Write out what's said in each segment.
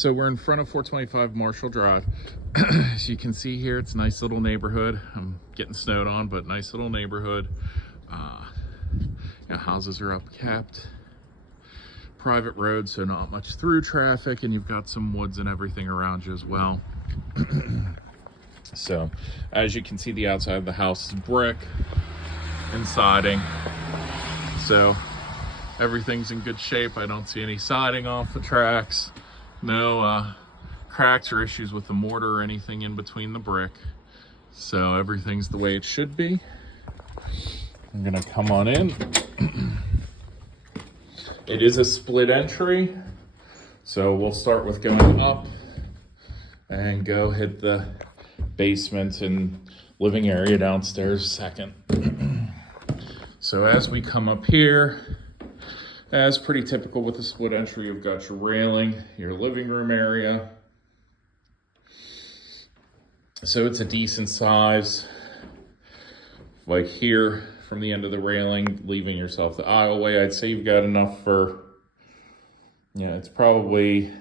So we're in front of 425 Marshall Drive. As you can see here, it's a nice little neighborhood. I'm getting snowed on, but nice little neighborhood. Houses are upkept. Private road, so not much through traffic, and you've got some woods and everything around you as well. So as you can see, the outside of the house is brick and siding. So everything's in good shape. I don't see any siding off the tracks. No cracks or issues with the mortar or anything in between the brick. So everything's the way it should be. I'm gonna come on in. It is a split entry. So we'll start with going up and go hit the basement and living area downstairs second. So as we come up here, as pretty typical with a split entry, you've got your railing, your living room area. So it's a decent size. Like here, from the end of the railing, leaving yourself the aisleway, I'd say you've got enough for, it's probably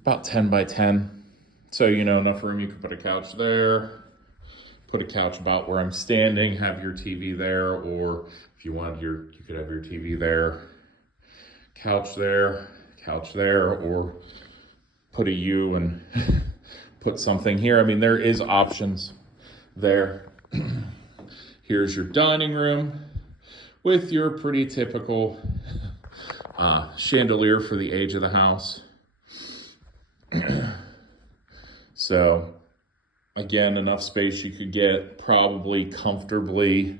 about 10 by 10. So, enough room, you could put a couch there, put a couch about where I'm standing, have your TV there, or if you wanted you could have your TV there, couch there, or put a U and put something here. I mean, there is options there. Here's your dining room with your pretty typical chandelier for the age of the house. So again, enough space you could get probably comfortably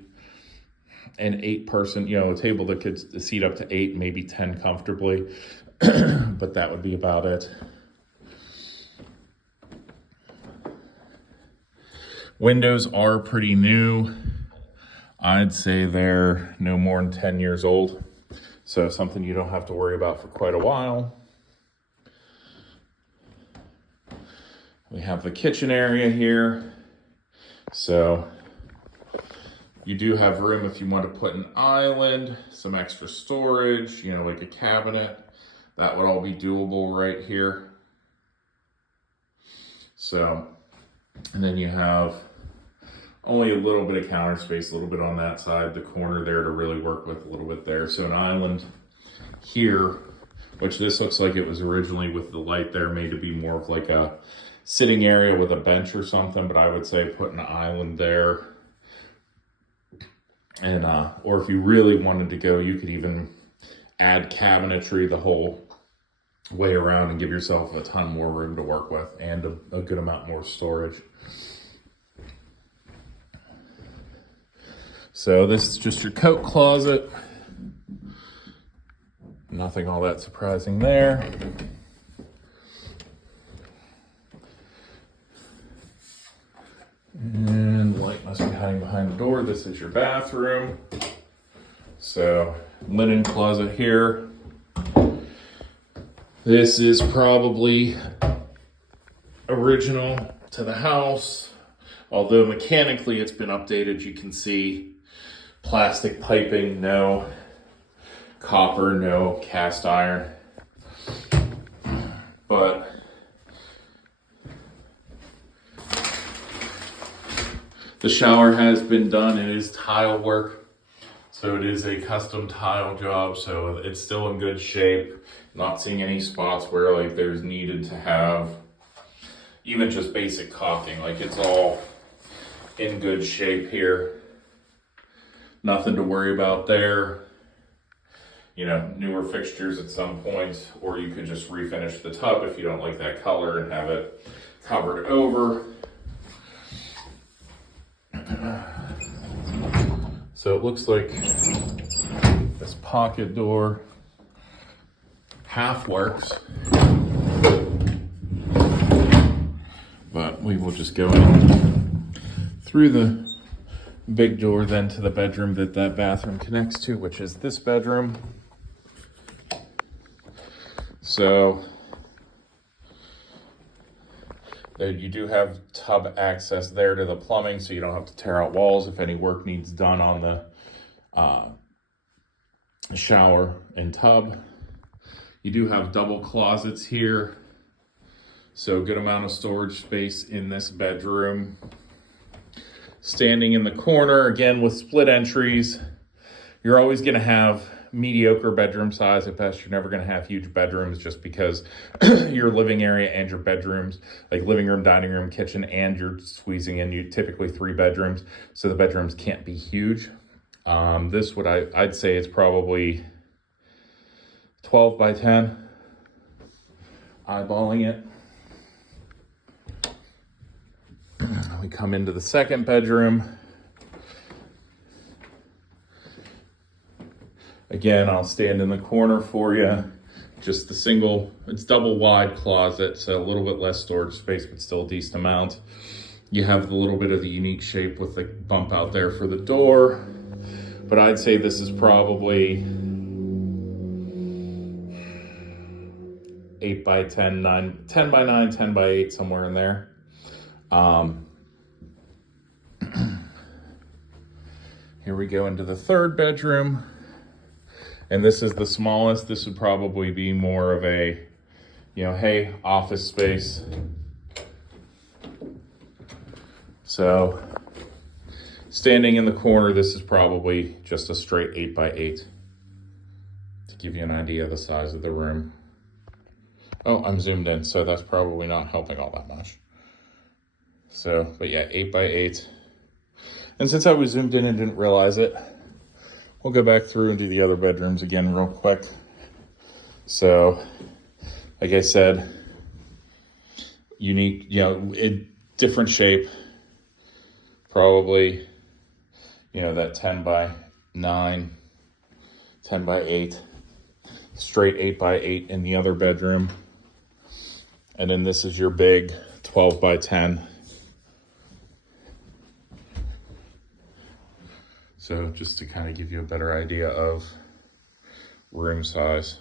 an 8-person, a table that could seat up to 8, maybe 10 comfortably, but that would be about it. Windows are pretty new. I'd say they're no more than 10 years old. So something you don't have to worry about for quite a while. We have the kitchen area here. So you do have room if you want to put an island, some extra storage, like a cabinet. That would all be doable right here. So, and then you have only a little bit of counter space, a little bit on that side, the corner there to really work with, a little bit there. So an island here, which this looks like it was originally with the light there made to be more of like a sitting area with a bench or something, but I would say put an island there. And, or if you really wanted to go, you could even add cabinetry the whole way around and give yourself a ton more room to work with and a good amount more storage. So this is just your coat closet. Nothing all that surprising there. And light must be hiding behind the door. This is your bathroom. So linen closet here. This is probably original to the house, although mechanically it's been updated. You can see plastic piping, no copper, no cast iron. But the shower has been done. It is tile work. So it is a custom tile job. So it's still in good shape. Not seeing any spots where like there's needed to have even just basic caulking. Like it's all in good shape here. Nothing to worry about there. Newer fixtures at some point, or you could just refinish the tub if you don't like that color and have it covered over. So it looks like this pocket door half works, but we will just go in through the big door then to the bedroom that bathroom connects to, which is this bedroom. So you do have tub access there to the plumbing, so you don't have to tear out walls if any work needs done on the shower and tub. You do have double closets here, so good amount of storage space in this bedroom. Standing in the corner, again with split entries, you're always gonna have mediocre bedroom size. At best, you're never gonna have huge bedrooms just because your living area and your bedrooms, like living room, dining room, kitchen, and you're squeezing in you typically 3 bedrooms, so the bedrooms can't be huge. This I'd say it's probably 12 by 10, eyeballing it. We come into the second bedroom. Again, I'll stand in the corner for you. Just the single, it's double wide closet, so a little bit less storage space, but still a decent amount. You have a little bit of the unique shape with the bump out there for the door. But I'd say this is probably 8 by 10, 10 by 9, 10 by 8, somewhere in there. Here we go into the third bedroom. And this is the smallest. This would probably be more of a, hey, office space. So standing in the corner, this is probably just a straight 8 by 8 to give you an idea of the size of the room. Oh, I'm zoomed in, so that's probably not helping all that much. So, but yeah, 8 by 8. And since I was zoomed in and didn't realize it, we'll go back through and do the other bedrooms again real quick. So, like I said, unique, different shape. Probably, that 10 by 9, 10 by 8, straight 8 by 8 in the other bedroom. And then this is your big 12 by 10. So just to kind of give you a better idea of room size.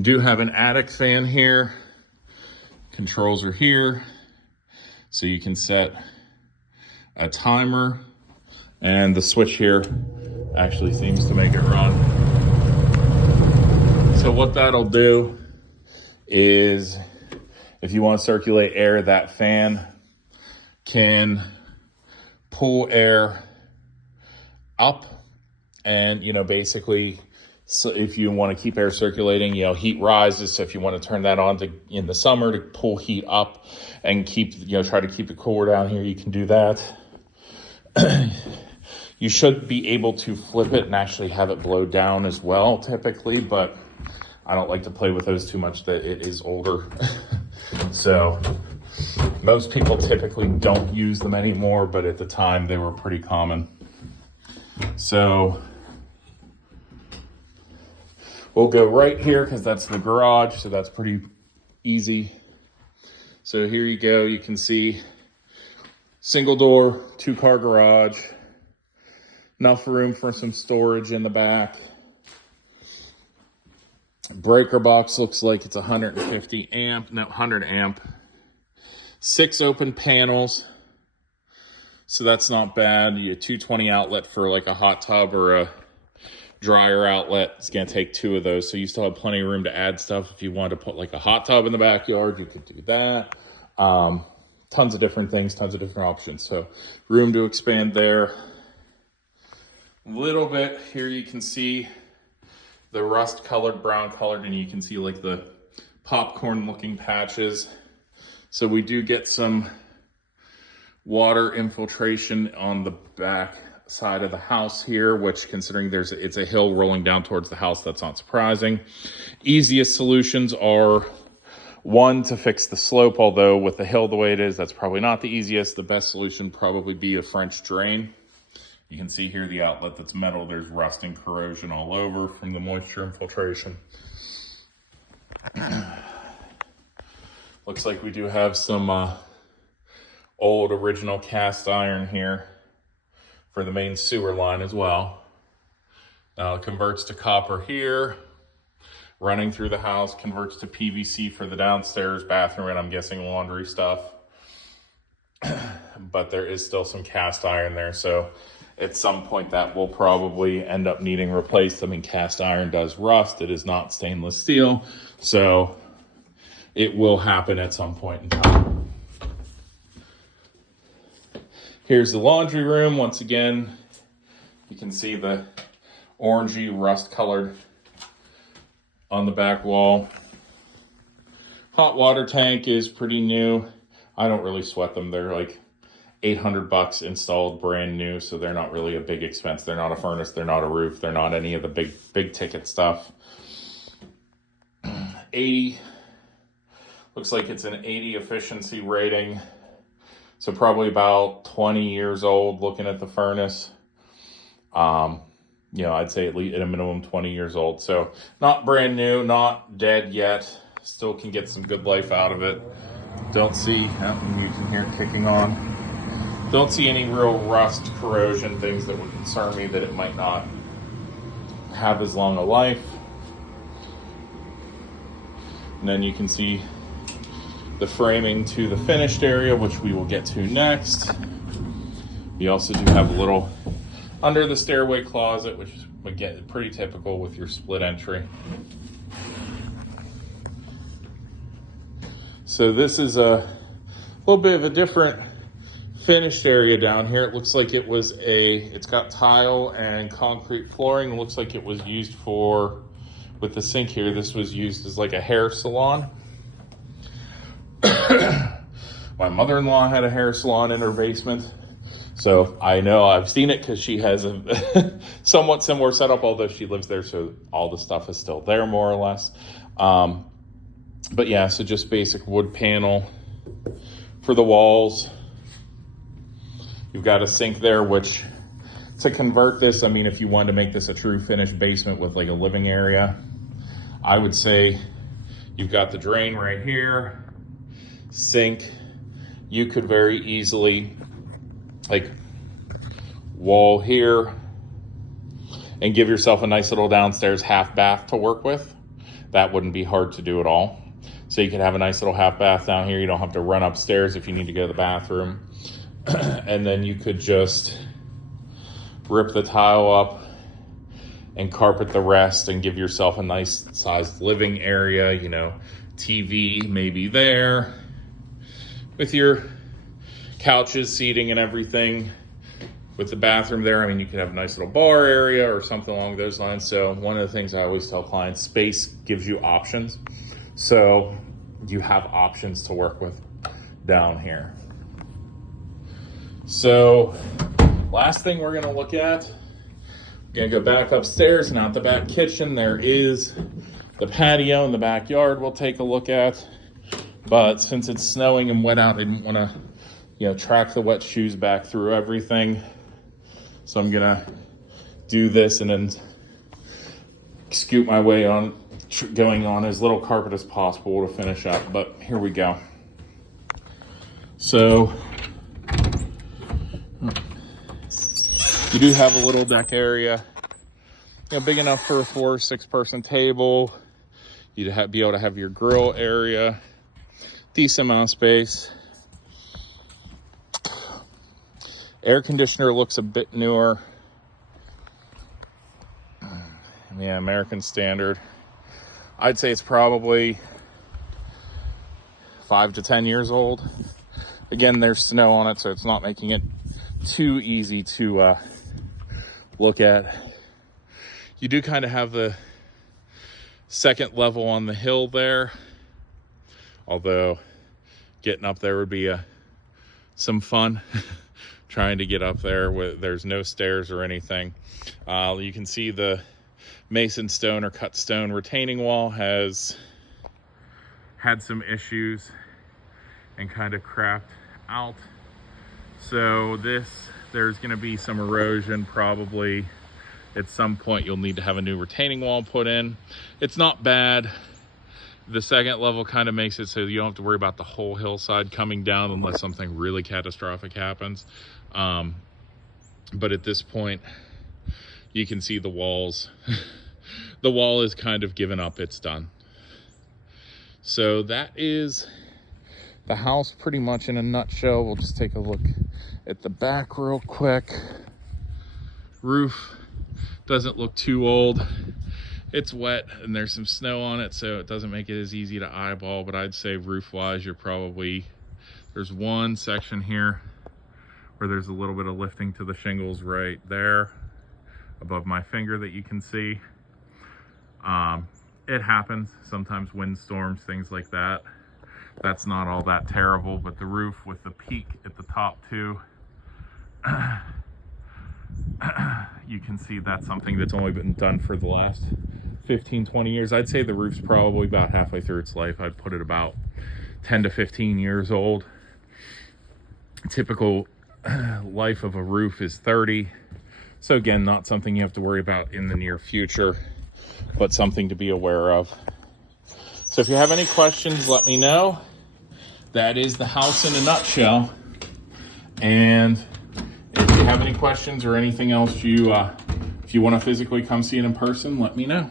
Do have an attic fan here. Controls are here. So you can set a timer, and the switch here actually seems to make it run. So what that'll do is, if you want to circulate air, that fan can pull air up, and basically, so if you want to keep air circulating, heat rises. So if you want to turn that on in the summer to pull heat up and try to keep it cooler down here, you can do that. You should be able to flip it and actually have it blow down as well, typically, but I don't like to play with those too much, that it is older. So most people typically don't use them anymore, but at the time they were pretty common. So we'll go right here because that's the garage, so that's pretty easy. So here you go, you can see single door, 2-car garage, enough room for some storage in the back. Breaker box looks like it's 100 amp. 6 open panels, so that's not bad. You have 220 outlet for like a hot tub or a dryer outlet. It's gonna take 2 of those, so you still have plenty of room to add stuff. If you wanted to put like a hot tub in the backyard, you could do that. Tons of different things, tons of different options. So room to expand there. A little bit here, you can see the rust colored, brown colored, and you can see like the popcorn looking patches. So we do get some water infiltration on the back side of the house here, which, considering it's a hill rolling down towards the house, that's not surprising. Easiest solutions are, one, to fix the slope, although with the hill the way it is, that's probably not the easiest. The best solution would probably be a French drain. You can see here the outlet that's metal, there's rust and corrosion all over from the moisture infiltration. Looks like we do have some old original cast iron here for the main sewer line as well. Now it converts to copper here, running through the house, converts to PVC for the downstairs bathroom, and I'm guessing laundry stuff. But there is still some cast iron there, so at some point that will probably end up needing replaced. I mean, cast iron does rust. It is not stainless steel. So it will happen at some point in time. Here's the laundry room. Once again, you can see the orangey rust colored on the back wall. Hot water tank is pretty new. I don't really sweat them. They're like $800 installed, brand new, so they're not really a big expense. They're not a furnace, they're not a roof, they're not any of the big ticket stuff. 80, looks like it's an 80 efficiency rating, so probably about 20 years old. Looking at the furnace, you know, I'd say at least at a minimum 20 years old. So not brand new, not dead yet. Still can get some good life out of it. Don't see, you can hear it kicking on. Don't see any real rust, corrosion, things that would concern me that it might not have as long a life. And then you can see the framing to the finished area, which we will get to next. You also do have a little under the stairway closet, which is, again, pretty typical with your split entry. So this is a little bit of a different finished area down here. It looks like it's got tile and concrete flooring. It looks like it was used with the sink here, this was used as like a hair salon. My mother-in-law had a hair salon in her basement. So I know I've seen it because she has a somewhat similar setup, although she lives there, so all the stuff is still there more or less. But yeah, so just basic wood panel for the walls. You've got a sink there, which to convert this, I mean, if you wanted to make this a true finished basement with like a living area, I would say you've got the drain right here, sink. You could very easily like wall here and give yourself a nice little downstairs half bath to work with. That wouldn't be hard to do at all. So you could have a nice little half bath down here. You don't have to run upstairs if you need to go to the bathroom. And then you could just rip the tile up and carpet the rest and give yourself a nice sized living area, you know, TV maybe there with your couches, seating and everything. With the bathroom there, I mean, you could have a nice little bar area or something along those lines. So one of the things I always tell clients, space gives you options. So you have options to work with down here. So last thing we're gonna look at, we're gonna go back upstairs and out the back kitchen. There is the patio in the backyard we'll take a look at. But since it's snowing and wet out, I didn't wanna, track the wet shoes back through everything. So I'm gonna do this and then scoot my way on, going on as little carpet as possible to finish up, but here we go. So you do have a little deck area, big enough for a 4 or 6 person table. You'd be able to have your grill area, decent amount of space. Air conditioner looks a bit newer. Yeah, American Standard. I'd say it's probably 5 to 10 years old. Again, there's snow on it, so it's not making it too easy to look at. You do kind of have the second level on the hill there, although getting up there would be some fun. Trying to get up there there's no stairs or anything. You can see the mason stone or cut stone retaining wall has had some issues and kind of crapped out. So there's going to be some erosion probably. At some point you'll need to have a new retaining wall put in. It's not bad. The second level kind of makes it so you don't have to worry about the whole hillside coming down unless something really catastrophic happens. But at this point, you can see the walls. The wall is kind of given up, it's done. So that is the house pretty much in a nutshell. We'll just take a look at the back real quick. Roof doesn't look too old. It's wet and there's some snow on it, so it doesn't make it as easy to eyeball, but I'd say roof-wise, there's one section here where there's a little bit of lifting to the shingles right there above my finger that you can see. It happens sometimes, windstorms, things like that. That's not all that terrible, but the roof with the peak at the top too, you can see that's something that's only been done for the last 15-20 years. I'd say the roof's probably about halfway through its life. I'd put it about 10 to 15 years old. Typical life of a roof is 30. So again, not something you have to worry about in the near future, but something to be aware of. So if you have any questions, let me know. That is the house in a nutshell. And if you have any questions or anything else if you want to physically come see it in person, let me know.